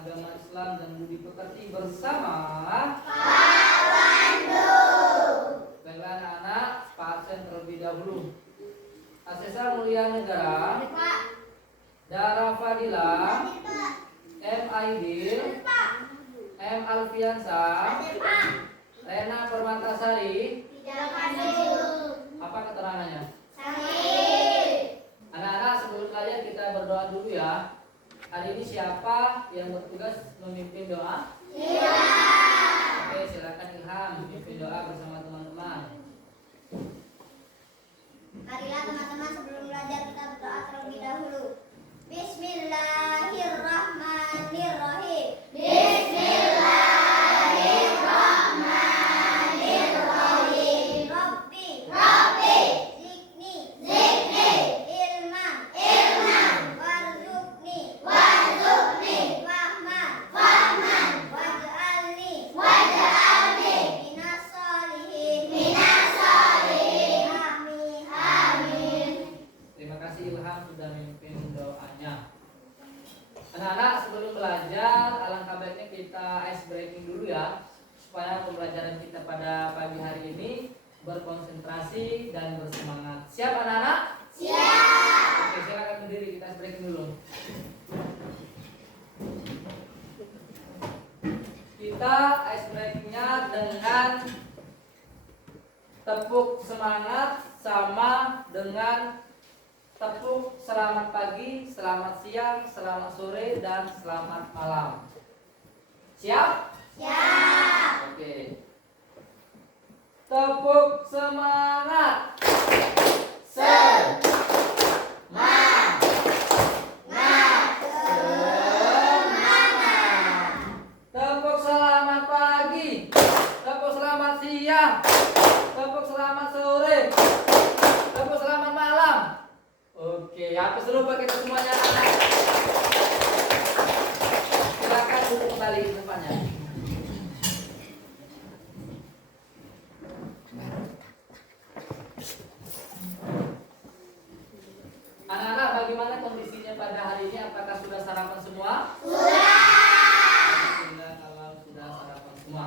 agama Islam dan budi pekerti bersama Pak Pandu. Baiklah anak-anak, Pak absen terlebih dahulu. Asesa Mulia Negara, Pak. Dara Fadila, Pak. M. Aidil, Pak. M. Alfiansa, Pak. Rena Permatasari. Tidak maju. Apa keterangannya? Sahih. Anak-anak, sebelum belajar kita berdoa dulu ya. Hari ini siapa yang bertugas memimpin doa? Iya. Oke, silakan Ilham memimpin doa bersama teman-teman. Marilah teman-teman sebelum belajar kita berdoa terlebih dahulu. Bismillahirrahmanirrahim. Bismillahirrahmanirrahim. Rabbi. Zidni. Ilman. Warzuqni. Fahman. Waj'alni. Minas sholihin. Amin. Terima kasih Ilham sudah memimpin doanya. Anak-anak, sebelum belajar alangkah baiknya kita ice breaking dulu ya, supaya pembelajaran kita pada pagi hari ini berkonsentrasi dan bersemangat. Siap anak-anak? Siap. Oke, silakan berdiri, kita ice breaking dulu. Kita ice breakingnya dengan tepuk semangat sama dengan tepuk selamat pagi, selamat siang, selamat sore, dan selamat malam. Siap? Siap. Oke. Tepuk semangat. Tepuk selamat pagi. Tepuk selamat siang. Tepuk selamat sore. Tepuk selamat malam. Oke, apa serupa kita semuanya? Silakan duduk kembali ke depannya. Anak-anak, bagaimana kondisinya pada hari ini? Apakah sudah sarapan semua? Sudah, kalau sudah sarapan semua.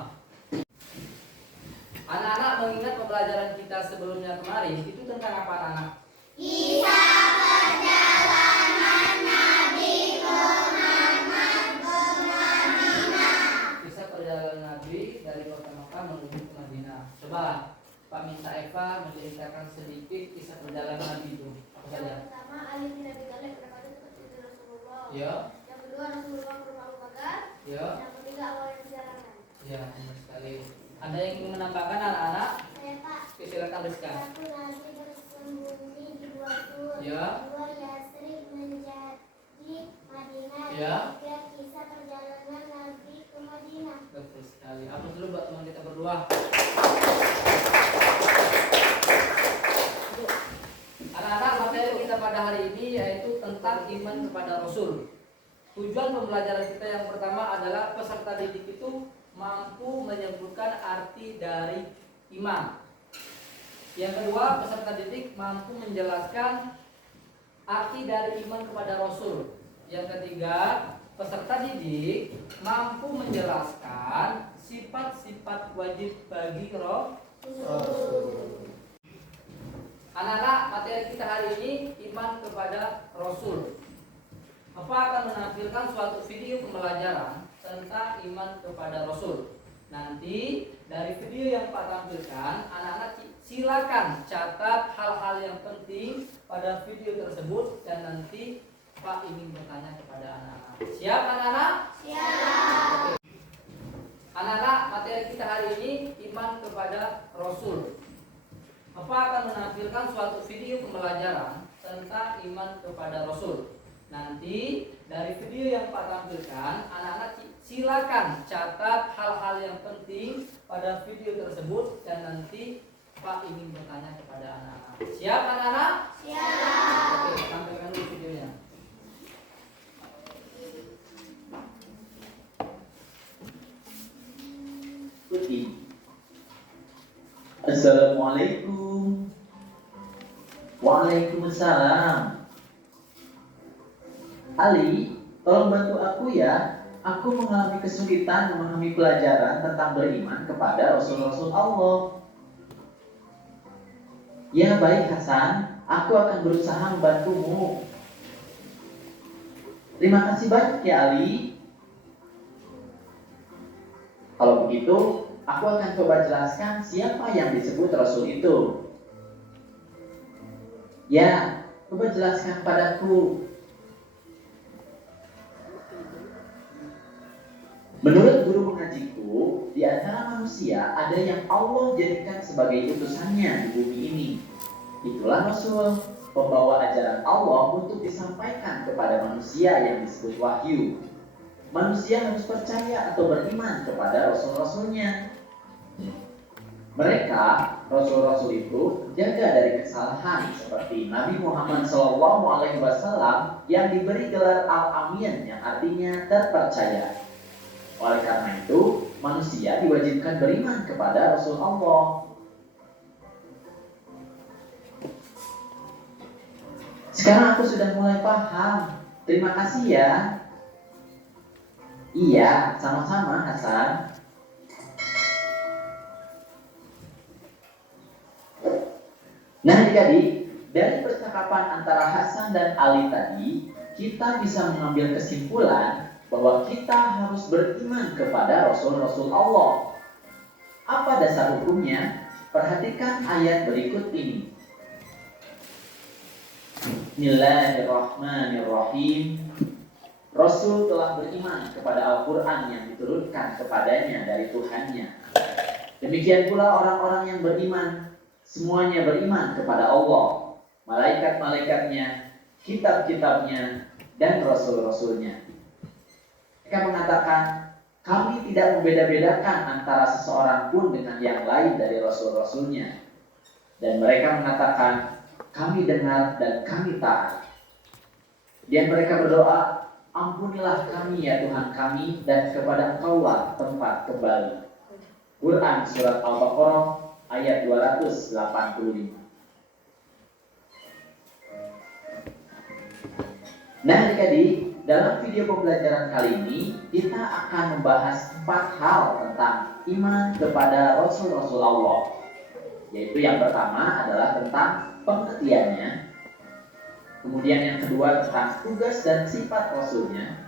Anak-anak, mengingat pembelajaran kita sebelumnya kemarin itu tentang apa anak-anak? Kisah perjalanan Nabi Muhammad ke Madinah. Kisah perjalanan Nabi dari kota Makkah menuju ke Madinah. Coba Pak minta Eva menceritakan sedikit kisah perjalanan Nabi itu. Apa saja? Yang pertama, Ali bin Abi Thalib berkata seperti Rasulullah. Ya, Yang kedua, Rasulullah berupa Abu Bakar. ya, Yang ketiga, awal yang perjalanan. ya, benar sekali. Ada yang ingin menambahkan anak-anak? Saya Pak. Oke, silakan Rizka. Satu, Nabi bersembunyi di gua Tur. Ya. Dua, Yasrib menjadi Madinah. Ya. Tiga, kisah perjalanan Nabi ke Madinah. Betul sekali. Apa dulu buat teman kita berdua? Anak-anak, materi kita pada hari ini yaitu tentang iman kepada Rasul. Tujuan pembelajaran kita yang pertama adalah peserta didik itu mampu menyebutkan arti dari iman. Yang kedua, peserta didik mampu menjelaskan arti dari iman kepada Rasul. Yang ketiga, peserta didik mampu menjelaskan sifat-sifat wajib bagi Rasul. Anak-anak, materi kita hari ini iman kepada Rasul. Apa akan menampilkan suatu video pembelajaran tentang iman kepada Rasul. Nanti dari video yang Pak tampilkan, anak-anak silakan catat hal-hal yang penting pada video tersebut dan nanti Pak ingin bertanya kepada anak-anak. Siap anak-anak? Siap. Oke. Anak-anak, materi kita hari ini iman kepada Rasul. Apa akan menampilkan suatu video pembelajaran tentang iman kepada Rasul. Nanti dari video yang Pak tampilkan, anak-anak silakan catat hal-hal yang penting pada video tersebut dan nanti Pak ingin bertanya kepada anak-anak. Siap anak-anak? Siap. Oke, tampilkan dulu videonya. Assalamualaikum. Waalaikumsalam. Ali, tolong bantu aku ya. aku mengalami kesulitan memahami pelajaran tentang beriman kepada Rasul-Rasul Allah. Ya baik Hasan, aku akan berusaha membantumu. Terima kasih banyak ya Ali. Kalau begitu, aku akan coba jelaskan siapa yang disebut Rasul itu. Ya, coba jelaskan padaku. Menurut guru mengajiku, di antara manusia ada yang Allah jadikan sebagai utusannya di bumi ini. Itulah Rasul, pembawa ajaran Allah untuk disampaikan kepada manusia yang disebut wahyu. Manusia harus percaya atau beriman kepada Rasul-Rasulnya. Mereka, Rasul-Rasul itu, jaga dari kesalahan seperti Nabi Muhammad SAW yang diberi gelar Al-Amin yang artinya terpercaya. Oleh karena itu, manusia diwajibkan beriman kepada Rasul Allah. Sekarang aku sudah mulai paham. Terima kasih ya. Iya, sama-sama Hasan. Nah adik-adik, dari percakapan antara Hasan dan Ali tadi, kita bisa mengambil kesimpulan bahwa kita harus beriman kepada Rasul-Rasul Allah. Apa dasar hukumnya? Perhatikan ayat berikut ini. Bismillahirrahmanirrahim. Rasul telah beriman kepada Al-Quran yang diturunkan kepadanya dari Tuhannya. Demikian pula orang-orang yang beriman, semuanya beriman kepada Allah, malaikat-malaikatnya, kitab-kitabnya, dan rasul-rasulnya. Mereka mengatakan, kami tidak membeda-bedakan antara seseorang pun dengan yang lain dari rasul-rasulnya. Dan mereka mengatakan, kami dengar dan kami taat. Dan mereka berdoa, ampunilah kami ya Tuhan kami, dan kepada Engkaulah tempat kembali. Quran Surat Al-Baqarah ayat 285. Nah adik-adik, dalam video pembelajaran kali ini kita akan membahas 4 hal tentang iman kepada Rasul-Rasul Allah. Yaitu yang pertama adalah tentang pengertiannya, kemudian yang kedua tentang tugas dan sifat Rasulnya,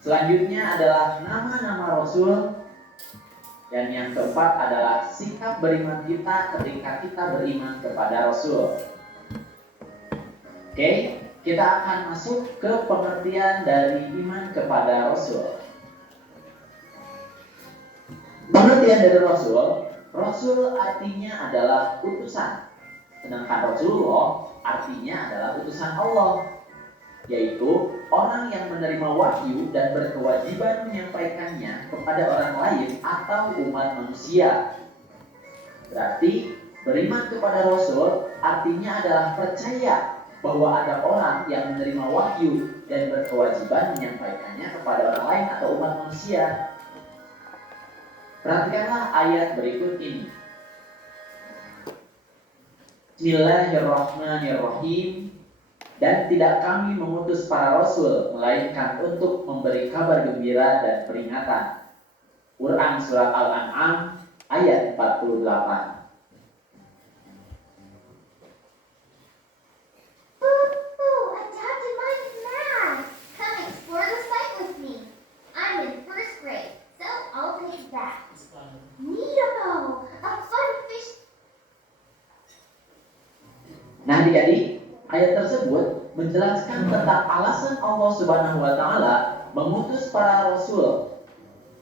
selanjutnya adalah nama-nama Rasul, dan yang keempat adalah sikap beriman kita ketika kita beriman kepada Rasul. Oke, kita akan masuk ke pengertian dari iman kepada Rasul. Pengertian dari Rasul, Rasul artinya adalah utusan. Sedangkan Rasulullah artinya adalah utusan Allah, yaitu orang yang menerima wahyu dan berkewajiban menyampaikannya kepada orang lain atau umat manusia. Berarti beriman kepada Rasul artinya adalah percaya bahwa ada orang yang menerima wahyu dan berkewajiban menyampaikannya kepada orang lain atau umat manusia. Perhatikanlah ayat berikut ini. Bismillahirrahmanirrahim. Dan tidak kami mengutus para rasul melainkan untuk memberi kabar gembira dan peringatan. Quran Surat Al-An'am ayat 48. I tapped in my math. Come explore the site with me. I'm in first grade, so I'll take that. Neato, a fun fish. Nah adik-adik, ayat tersebut menjelaskan tentang alasan Allah Subhanahu wa Ta'ala mengutus para rasul.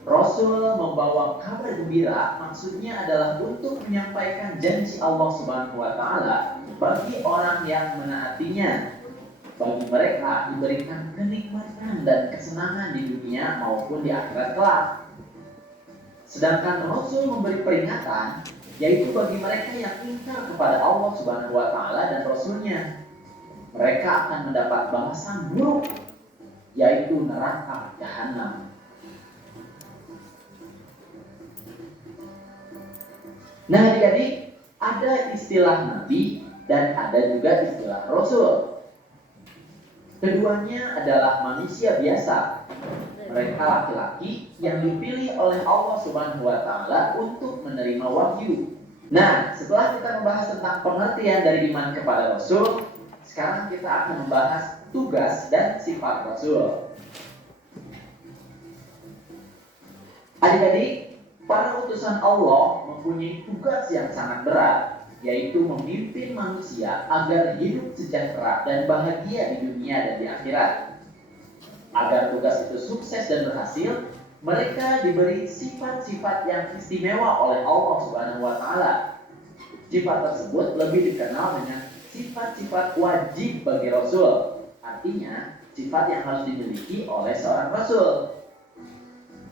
Rasul membawa kabar gembira, maksudnya adalah untuk menyampaikan janji Allah Subhanahu wa Ta'ala bagi orang yang menaatinya. Bagi mereka diberikan kenikmatan dan kesenangan di dunia maupun di akhirat kelak. Sedangkan Rasul memberi peringatan, yaitu bagi mereka yang ingkar kepada Allah Subhanahu wa Ta'ala dan Rasulnya. Mereka akan mendapat balasan buruk, yaitu neraka jahanam. Nah adik-adik, ada istilah Nabi dan ada juga istilah Rasul. Keduanya adalah manusia biasa. Mereka laki-laki yang dipilih oleh Allah Subhanahu wa taala untuk menerima wahyu. Nah, setelah kita membahas tentang pengertian dari iman kepada Rasul, sekarang kita akan membahas tugas dan sifat Rasul. Adik-adik, para utusan Allah mempunyai tugas yang sangat berat, yaitu memimpin manusia agar hidup sejahtera dan bahagia di dunia dan di akhirat. Agar tugas itu sukses dan berhasil, mereka diberi sifat-sifat yang istimewa oleh Allah Subhanahu wa taala. Sifat tersebut lebih dikenal dengan sifat-sifat wajib bagi Rasul. Artinya, sifat yang harus dimiliki oleh seorang Rasul.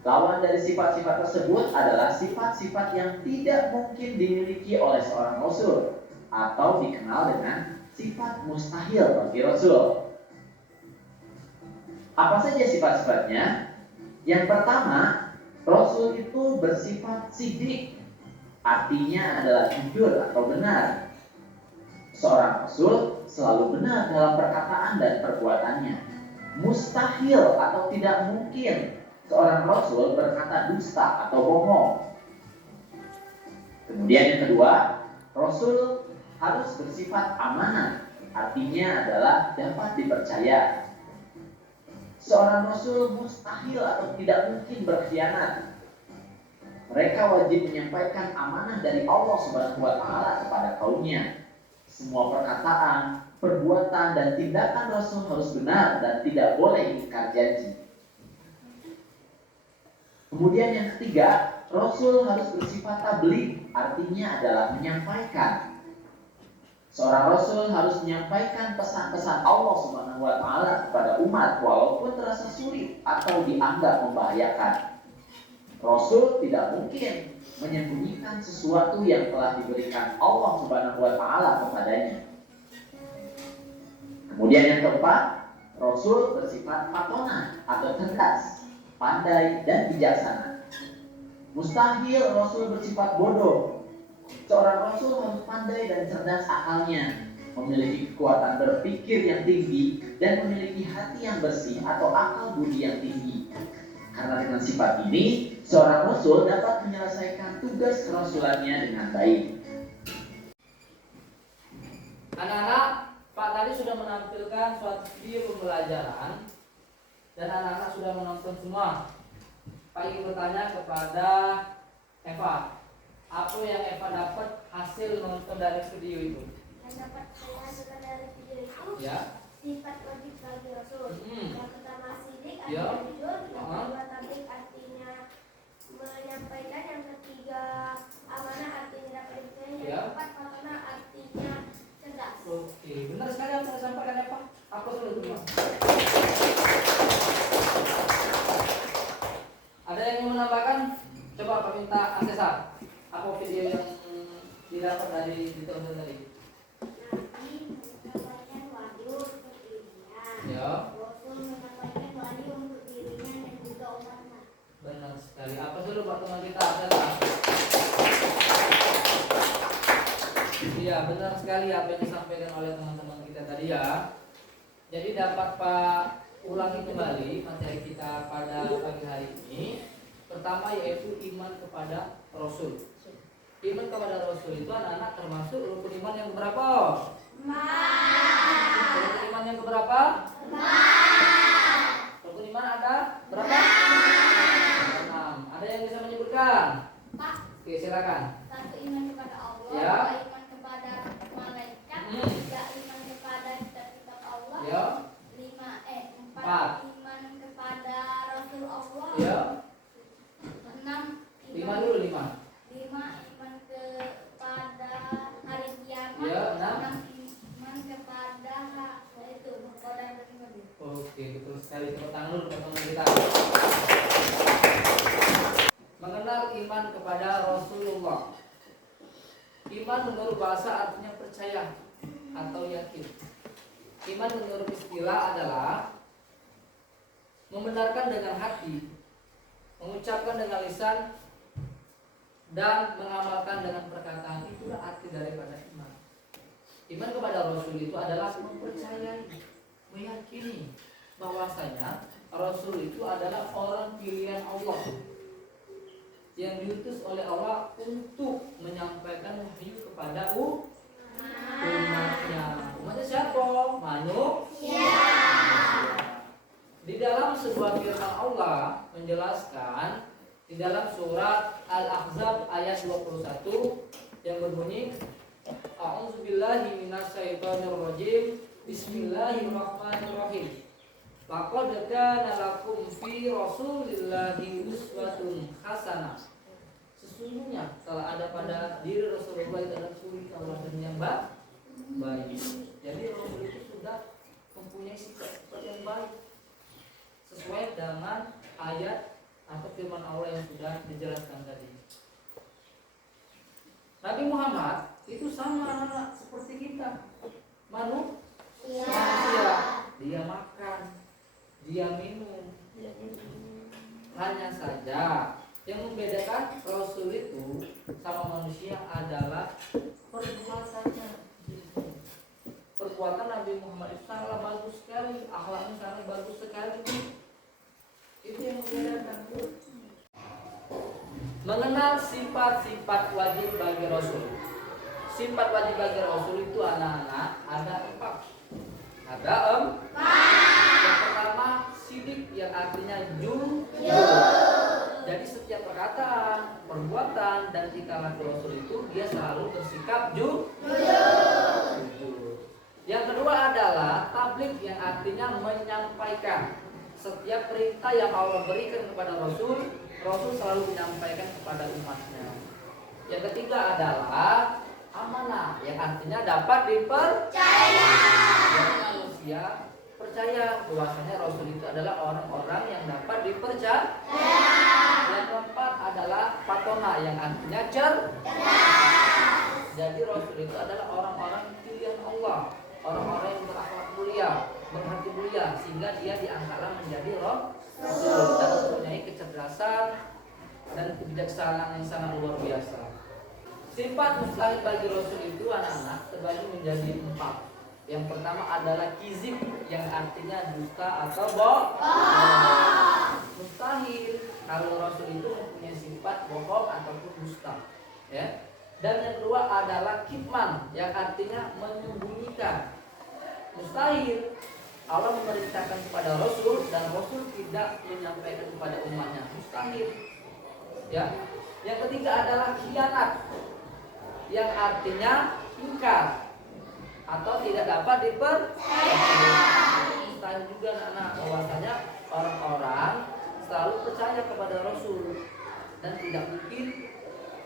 Lawan dari sifat-sifat tersebut adalah sifat-sifat yang tidak mungkin dimiliki oleh seorang Rasul, atau dikenal dengan sifat mustahil bagi Rasul. Apa saja sifat-sifatnya? Yang pertama, Rasul itu bersifat sidik, artinya adalah jujur atau benar. Seorang Rasul selalu benar dalam perkataan dan perbuatannya. Mustahil atau tidak mungkin seorang Rasul berkata dusta atau bohong. Kemudian yang kedua, Rasul harus bersifat amanah, artinya adalah dapat dipercaya. Seorang Rasul mustahil atau tidak mungkin berkhianat. Mereka wajib menyampaikan amanah dari Allah Subhanahu wa taala kepada kaumnya. Semua perkataan, perbuatan, dan tindakan Rasul harus benar dan tidak boleh ingkar janji. Kemudian yang ketiga, Rasul harus bersifat tabligh, artinya adalah menyampaikan. Seorang Rasul harus menyampaikan pesan-pesan Allah Subhanahu wa taala kepada umat walaupun terasa sulit atau dianggap membahayakan. Rasul tidak mungkin menyembunyikan sesuatu yang telah diberikan Allah Subhanahu wa taala kepadanya. Kemudian yang keempat, Rasul bersifat fatonah atau cerdas, pandai dan bijaksana. Mustahil Rasul bersifat bodoh. Seorang Rasul harus pandai dan cerdas akalnya, memiliki kekuatan berpikir yang tinggi dan memiliki hati yang bersih atau akal budi yang tinggi. Karena dengan sifat ini, seorang Rasul dapat menyelesaikan tugas kerasulannya dengan baik. Anak-anak, Pak tadi sudah menampilkan suatu video pembelajaran dan anak-anak sudah menonton semua. Pak ingin bertanya kepada Eva, apa yang Eva dapat hasil nonton dari video itu? Yang dapat saya hasilkan dari video itu Ya. sifat wajib bagi Rasul. Yang pertama sidik Ya. artinya jujur, yang kedua tabligh artinya menyampaikan, yang ketiga amanah artinya dapat dipercaya, yang Ya. keempat fatonah artinya cerdas. Oke, benar sekali apa yang disampaikan Eva. Apa sudah terima? Ada yang ingin menambahkan? Coba Pak minta aksesar. Apa video yang didapat dari ditonton tadi? Nabi menyampaikan wahyu untuk dirinya. Ya. Rasul menyampaikan wahyu untuk dirinya dan juga umatnya. Benar sekali. Apa dulu Pak teman kita? Aksesar. Iya, benar sekali apa yang disampaikan oleh teman-teman kita tadi ya. Jadi dapat Pak ulangi kembali materi kita pada pagi hari ini. Pertama yaitu iman kepada Rasul. Iman kepada Rasul itu anak-anak termasuk rukun iman yang berapa? 4. Rukun iman yang berapa? 4. Rukun iman ada berapa? 6. Ada yang bisa menyebutkan? Pak, Oke, silakan. satu iman kepada Allah, Ya. dua iman kepada malaikat, tiga iman kepada kitab-kitab Allah, Ya. empat iman kepada Rasul Allah, Ya. 6 5 dulu 5. 5 iman kepada hari kiamat, Ya, 6. 6 iman kepada itu kepada hari. Oke, betul sekali. Tepuk tangan dulu buat teman kita. Mengenal iman kepada Rasulullah. Iman menurut bahasa artinya percaya atau yakin. Iman menurut istilah adalah membenarkan dengan hati, mengucapkan dengan lisan, dan mengamalkan dengan perkataan. Itulah arti daripada iman. Iman kepada Rasul itu adalah mempercayai, meyakini bahwasanya Rasul itu adalah orang pilihan Allah yang diutus oleh Allah untuk menyampaikan wahyu kepada umatnya. Umatnya siapa? Manusia. Di dalam sebuah firman Allah menjelaskan di dalam surat Al-Ahzab ayat 21 yang berbunyi A'udzubillahi minasyaitonirrajim. Bismillahirrahmanirrahim. Laqad kana lakum fi Rasulillahi uswatun hasanah. Sesungguhnya telah ada pada diri Rasulullah itu adalah suri tauladan yang baik. Jadi Rasul itu sudah mempunyai sifat yang baik sesuai dengan ayat atau firman Allah yang sudah dijelaskan tadi. Nabi Muhammad itu sama seperti kita, manusia. Dia makan, dia minum. Hanya saja yang membedakan Rasul itu sama manusia adalah perbuatannya. Perbuatan Nabi Muhammad itu sangat bagus sekali, akhlaknya sangat bagus sekali. Itu yang membedakan. Mengenal sifat-sifat wajib bagi Rasul. Sifat wajib bagi Rasul itu anak-anak ada 4. Ada 4. Yang pertama sidik, yang artinya jujur. Jadi setiap perkataan, perbuatan dan tingkah laku Rasul itu dia selalu bersikap jujur. Yang kedua adalah tabligh, yang artinya menyampaikan. Setiap perintah yang Allah berikan kepada Rasul, Rasul selalu menyampaikan kepada umatnya. Yang ketiga adalah amanah, yang artinya dapat dipercaya. Jadi manusia percaya bahwasanya Rasul itu adalah orang-orang yang dapat dipercaya. Yang keempat adalah patona, yang artinya cerdas. Jadi Rasul itu adalah orang-orang pilihan Allah, orang-orang yang berakhlak mulia, berhati mulia, sehingga dia diangkat menjadi Rasul dan mempunyai kecerdasan dan kebijaksanaan yang sangat luar biasa. Sifat mustahil bagi Rasul itu anak-anak terbagi menjadi 4. Yang pertama adalah kizib, yang artinya dusta atau bohong. Mustahil kalau Rasul itu mempunyai sifat bohong ataupun dusta, ya. Dan yang kedua adalah kitman, yang artinya menyembunyikan. Mustahil Allah memerintahkan kepada Rasul dan Rasul tidak menyampaikan kepada umatnya. Mustahil. Ya. Yang ketiga adalah khianat, yang artinya ingkar atau tidak dapat dipercaya. Mustahil juga anak bahwasanya orang-orang selalu percaya kepada Rasul dan tidak mungkin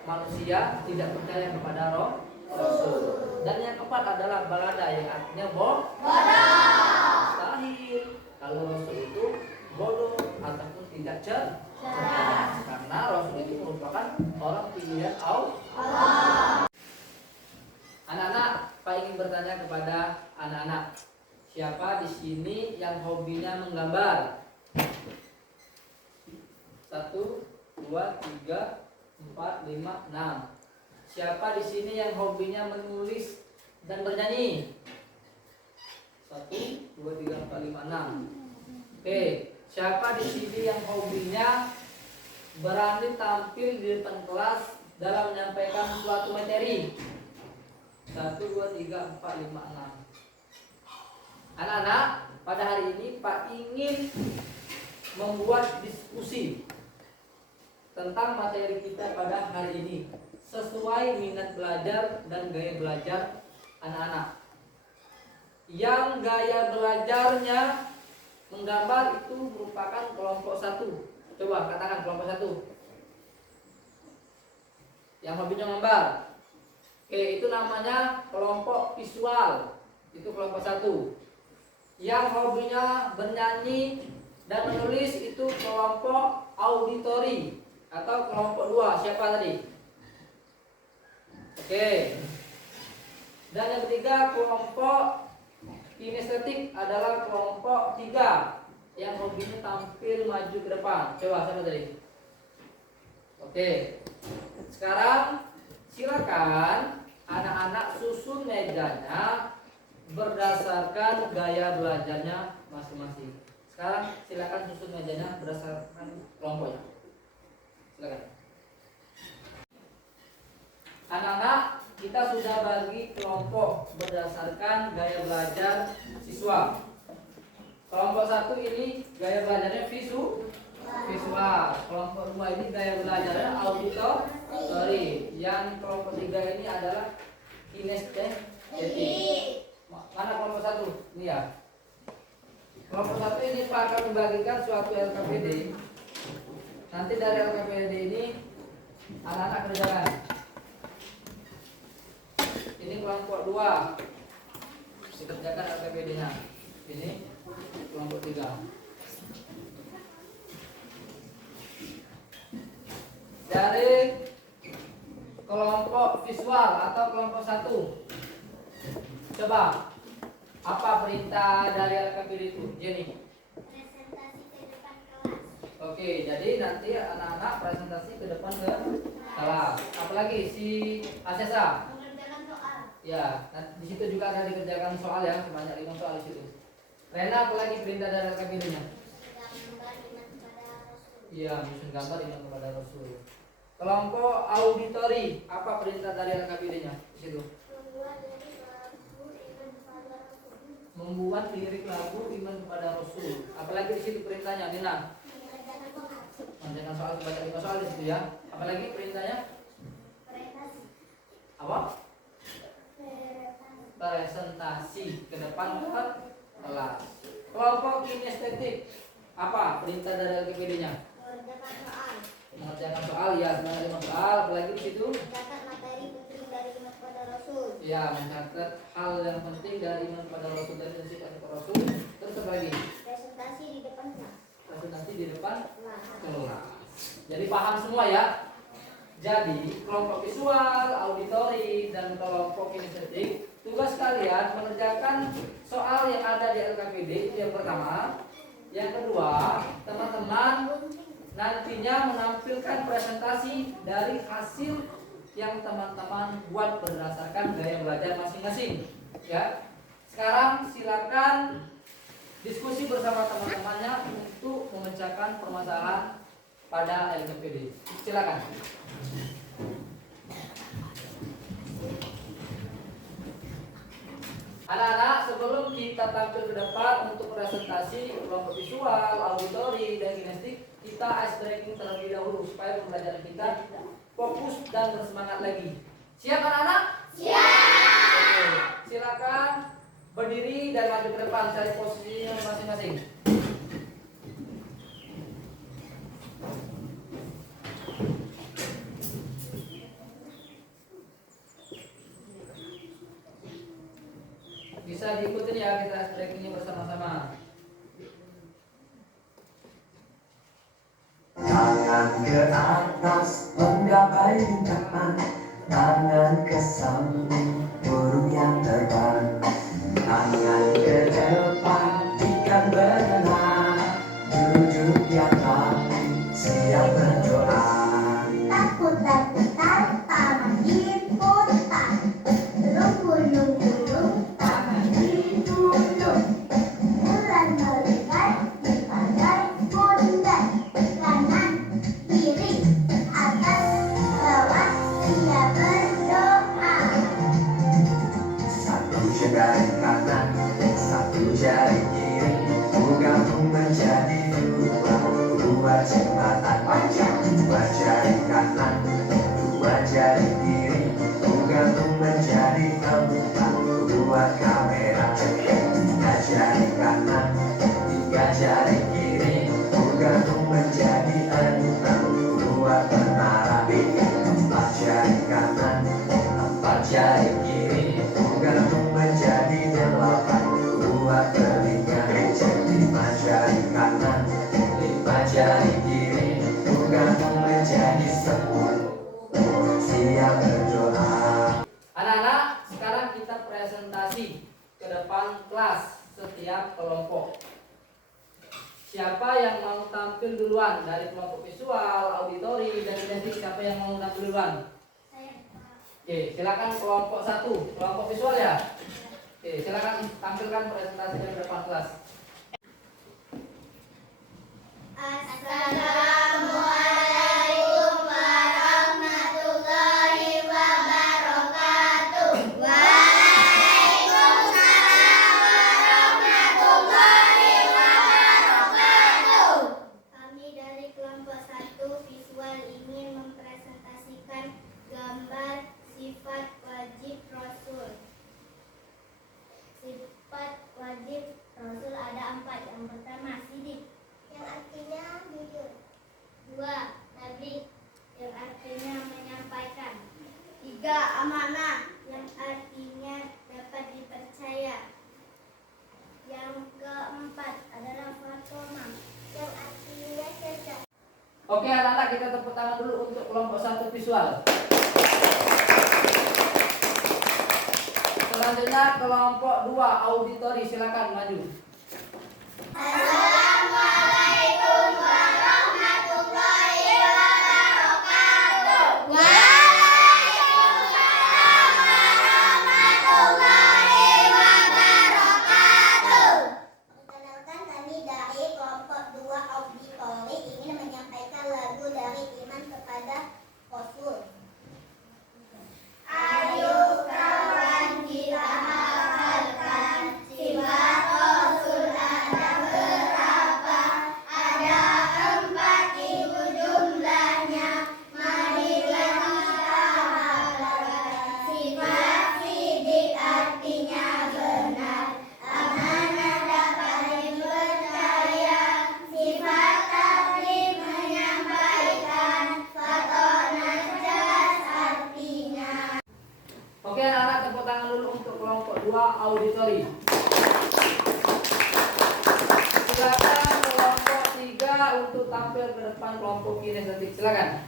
manusia tidak percaya kepada Rasul. Dan yang keempat adalah balada, yang artinya bodoh. Mustahil kalau Rasul itu bodoh ataupun tidak cerdas, karena Rasul itu merupakan orang pilihan Allah. Anak-anak, Pak ingin bertanya kepada anak-anak, siapa di sini yang hobinya menggambar? 1, 2, 3, 4, 5, 6. Siapa di sini yang hobinya menulis dan bernyanyi? 1, 2, 3, 4, 5, 6. Oke, siapa di sini yang hobinya berani tampil di depan kelas dalam menyampaikan suatu materi? 1, 2, 3, 4, 5, 6. Anak-anak, pada hari ini Pak ingin membuat diskusi tentang materi kita pada hari ini sesuai minat belajar dan gaya belajar anak-anak. Yang gaya belajarnya menggambar itu merupakan kelompok 1. Coba katakan kelompok 1. Yang hobinya gambar. Oke, itu namanya kelompok visual. Itu kelompok 1. Yang hobinya bernyanyi dan menulis itu kelompok auditori atau kelompok 2. Siapa tadi? Oke. Dan yang ketiga kelompok kinestetik adalah kelompok 3 yang hobinya tampil maju ke depan. Coba siapa tadi? Oke. Sekarang silakan anak-anak susun mejanya berdasarkan gaya belajarnya masing-masing. Sekarang silakan susun mejanya berdasarkan kelompoknya. Silakan. Anak-anak, kita sudah bagi kelompok berdasarkan gaya belajar siswa. Kelompok 1 ini gaya belajarnya visual. Kelompok 2 ini gaya belajarnya auditory. Yang kelompok 3 ini adalah kinestetik. Mana kelompok 1? Ini ya. Kelompok 1 ini Pak akan membagikan suatu LKPD. Nanti dari LKPD ini anak-anak kerjakan. Ini kelompok 2 dikerjakan LKPD-nya. Ini kelompok 3. Dari kelompok visual atau kelompok 1, coba apa perintah dari LKPD itu, Jenny? Presentasi ke depan kelas. Oke, jadi nanti anak-anak presentasi ke depan ke kelas. Apalagi si Asesa? Mengerjakan soal. Ya, di situ juga ada dikerjakan soal ya, sebanyak 5 soal di situ. Rena, apalagi perintah dari LKPD-nya? Gambar iman kepada Rasul. Iya, menyusun gambar iman kepada Rasul. Kelompok auditori, apa perintah dari LKPD-nya di situ? Membuat lirik lagu iman kepada Membuat lirik lagu iman kepada Rasul. Rasul. Apalagi di situ perintahnya, Nina? Mengerjakan soal. Mengerjakan soal sebanyak 5 soal di situ ya. Apalagi perintahnya? Presentasi. Apa? Presentasi ke depan ke kelas. Kelompok kinestetik, apa perintah dari LKPD-nya? Mengerjakan soal. Mengerjakan soal ya, sebanyak 5 soal. Apalagi di situ? Mencatat materi penting dari iman kepada Rasul. Ya, mencatat hal yang penting dari iman kepada Rasul dan prinsip kepada Rasul. Terus apa lagi? Presentasi di depan kelas. Presentasi di depan Kelas. kelas. Jadi paham semua ya. Jadi kelompok visual, auditori, dan kelompok kinestetik, tugas kalian mengerjakan soal yang ada di LKPD itu yang pertama. Yang kedua, teman-teman nantinya menampilkan presentasi dari hasil yang teman-teman buat berdasarkan gaya belajar masing-masing. Ya. Sekarang silakan diskusi bersama teman-temannya untuk memecahkan permasalahan pada LKPD. Silakan. Anak-anak, sebelum kita tampil ke depan untuk presentasi kelompok visual, auditori, dan kinestik, kita ice breaking terlebih dahulu supaya pembelajaran kita fokus dan bersemangat lagi. Siap anak-anak? Siap. Oke, silakan berdiri dan maju ke depan, cari posisinya masing-masing. Bisa diikutin ya, kita ice breakingnya bersama-sama. Tangan ke atas menggapai rintangan, tangan ke samping burung yang terbang, tangan ke depan ikan berenang, duduk yang rapi siap berdoa. Takut-takutan tangan diputar, lunggu-lunggu tangan ditunduk, bulan melihat di pandai pundak, kanan kiri atas bawah siap berdoa. Satu jari kanan, satu jari kiri, bergabung menjadi dua, dua jembatan panjang. Dua jari kanan, dua jari kiri, bergabung menjadi empat, dua kamera. Tiga jari kanan, tiga jari kiri, bergabung menjadi enam, dua menara. Empat jari kanan, empat jari kiri, bergabung menjadi delapan, dua telinga. Lima jari kanan, lima jari kiri, bergabung menjadi 10. Siap berdoa. Anak-anak, sekarang kita presentasi ke depan kelas setiap kelompok. Siapa yang mau tampil duluan dari kelompok visual, auditori, dan kinestik? Siapa yang mau tampil duluan? Oke, silakan kelompok 1, kelompok visual ya. Oke, silakan tampilkan presentasinya ke depan kelas. Assalamualaikum warahmatullahi wabarakatuh. Waalaikumsalam warahmatullahi wabarakatuh. Kami dari kelompok 1 visual ingin mempresentasikan gambar sifat wajib Rasul. Sifat wajib Rasul ada 4. Yang pertama, sidik, yang artinya jujur. 2, tabligh, yang artinya menyampaikan. 3, amanah, yang artinya dapat dipercaya. Yang keempat adalah fatomah, yang artinya cerdas. Oke anak-anak, kita tepuk tangan dulu untuk kelompok 1 visual. Selanjutnya kelompok 2 auditori, silakan maju. Assalamualaikum warahmatullahi wabarakatuh. Waalaikumsalam warahmatullahi wabarakatuh. Perkenalkan, kami dari kelompok 2 auditori ingin menyampaikan lagu dari iman kepada Rasul. Ayo kawan kita hafalkan sifat Rasul ada berapa? Ada 4 itu jumlahnya. Marilah kita hafalkan. Sifat sidik artinya benar, amanah dapat dipercaya. Sifat tabligh menyampaikan, fatonah jelas artinya. Oke anak-anak, tepuk tangan dulu untuk kelompok 2 auditori. Silakan kelompok 3 untuk tampil ke depan kelompok kinestetik. Silakan.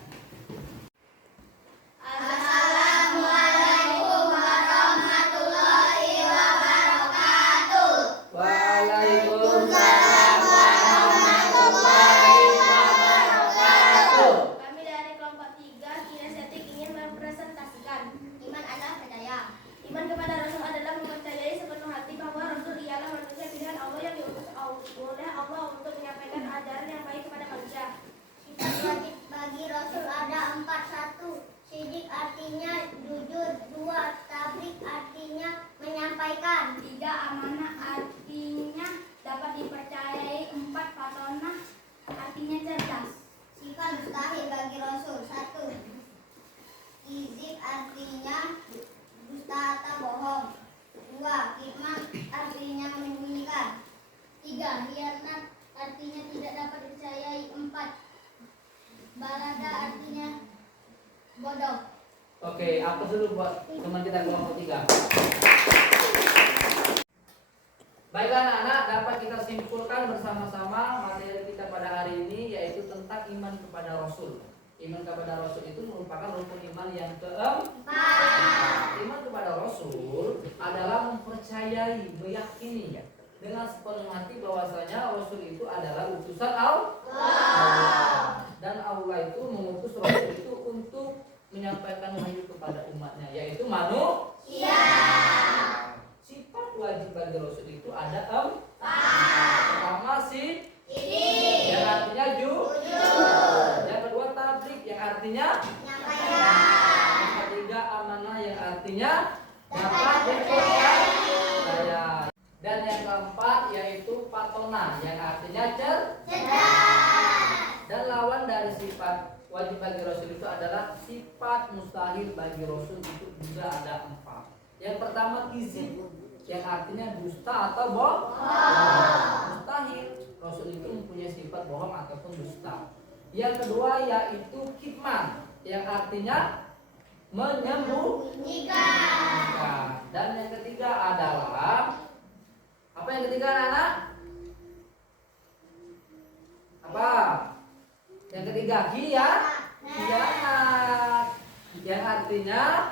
Assalamualaikum warahmatullahi wabarakatuh. Waalaikumsalam warahmatullahi wabarakatuh. Kami dari kelompok 3 kinestetik ingin mempresentasikan iman adalah percaya. Iman kepada Rasul adalah mempercayai sepenuh hati bahwa Rasul ialah manusia pilihan Allah yang diutus oleh Allah untuk menyampaikan ajaran yang baik kepada manusia. Sifat wajib bagi Rasul ada 4. 1, sidik artinya jujur. 2, tabligh artinya menyampaikan. 3, amanah artinya dapat dipercayai. 4, fatonah artinya cerdas. Sifat mustahil bagi Rasul 1, kizib artinya dusta atau bohong. 2, kitman artinya menyembunyikan. 3, hianat artinya tidak dapat dipercayai. 4, balada artinya bodoh. Oke, apa dulu buat teman kita kelompok 3. Baiklah anak-anak, dapat kita simpulkan bersama-sama materi kita pada hari ini, yaitu tentang iman kepada Rasul. Iman kepada Rasul itu merupakan rukun iman yang keempat. Iman kepada Rasul adalah mempercayai, meyakini dengan sepenuh hati bahwasanya Rasul itu adalah utusan Allah. Dan Allah itu mengutus Rasul itu untuk menyampaikan wahyu kepada umatnya, yaitu manusia. Sifat wajib bagi Rasul itu ada 4. Pertama sidik, yang artinya jujur. Yang kedua tabligh, yang artinya Nyampaikan. yang ketiga amanah, yang artinya dapat dipercaya. Dan yang keempat yaitu fatonah, yang artinya cerdas. Dan lawan dari sifat wajib bagi Rasul itu adalah sifat mustahil bagi Rasul, itu juga ada 4. Yang pertama kizib, yang artinya dusta atau bohong. Mustahil Rasul itu mempunyai sifat bohong ataupun dusta. Yang kedua yaitu kitman, yang artinya menyembunyikan. Dan yang ketiga adalah apa? Yang ketiga anak-anak? Apa? Yang ketiga khianat, yang artinya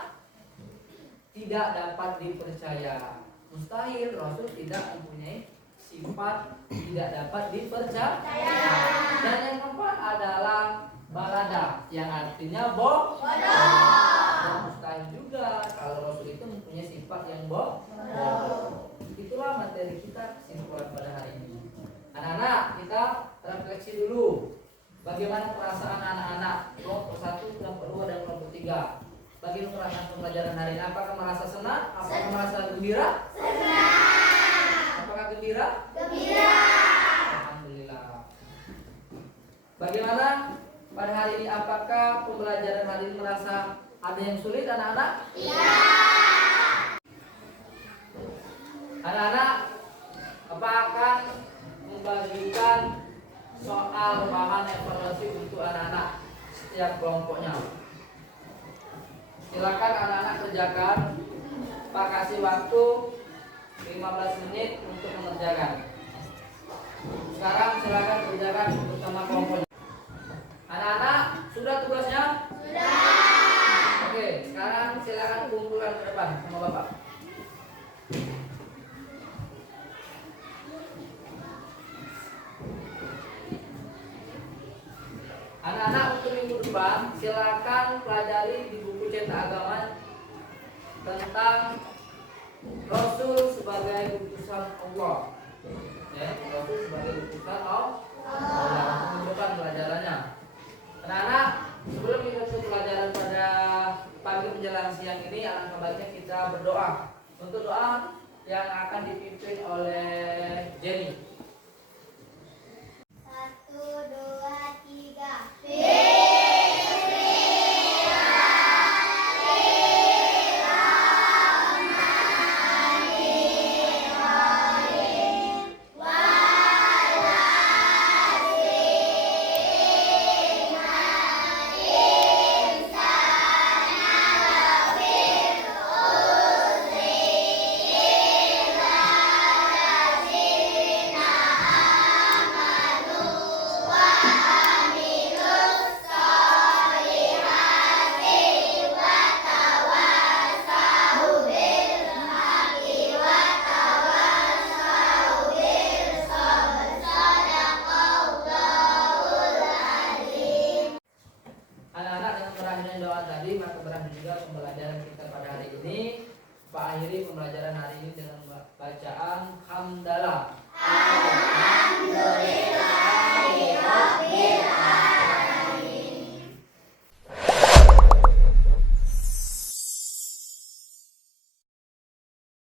tidak dapat dipercaya. Mustahil Rasul tidak mempunyai sifat tidak dapat dipercaya. Dan yang keempat adalah balada, yang artinya bodoh. Dan mustahil juga kalau Rasul itu mempunyai sifat yang bodoh. Itulah materi kita kesimpulan pada hari ini. Anak-anak, kita refleksi dulu. Bagaimana perasaan anak-anak kelompok 1, kelompok 2, dan kelompok 3? Bagaimana perasaan pembelajaran hari ini? Apakah merasa senang? Apakah merasa gembira? Senang. Apakah gembira? Gembira. Alhamdulillah. Bagaimana pada hari ini? Apakah pembelajaran hari ini merasa ada yang sulit anak-anak? Iya. Anak-anak, apa akan membagikan soal bahan evaluasi untuk anak-anak setiap kelompoknya? Silakan anak-anak kerjakan. Pak kasih waktu 15 menit untuk mengerjakan. Sekarang silakan kerjakan bersama kelompoknya. Anak-anak, sudah tugasnya? Sudah. Oke, sekarang silakan kumpulkan ke depan sama Bapak. Anak-anak, untuk minggu depan silakan pelajari di buku cetak agama tentang Rasul sebagai utusan Allah. Ya, Rasul sebagai utusan Allah. Minggu depan pelajarannya. Anak-anak, sebelum kita ke pelajaran pada pagi menjelang siang ini, alangkah baiknya kita berdoa. Untuk doa yang akan dipimpin oleh Jenny. 1, 2, 3. Anak-anak, dengan berakhirnya doa tadi, maka berakhir juga pembelajaran kita pada hari ini. Pak akhiri pembelajaran hari ini dengan bacaan hamdalah. Alhamdulillahirabbil alamin.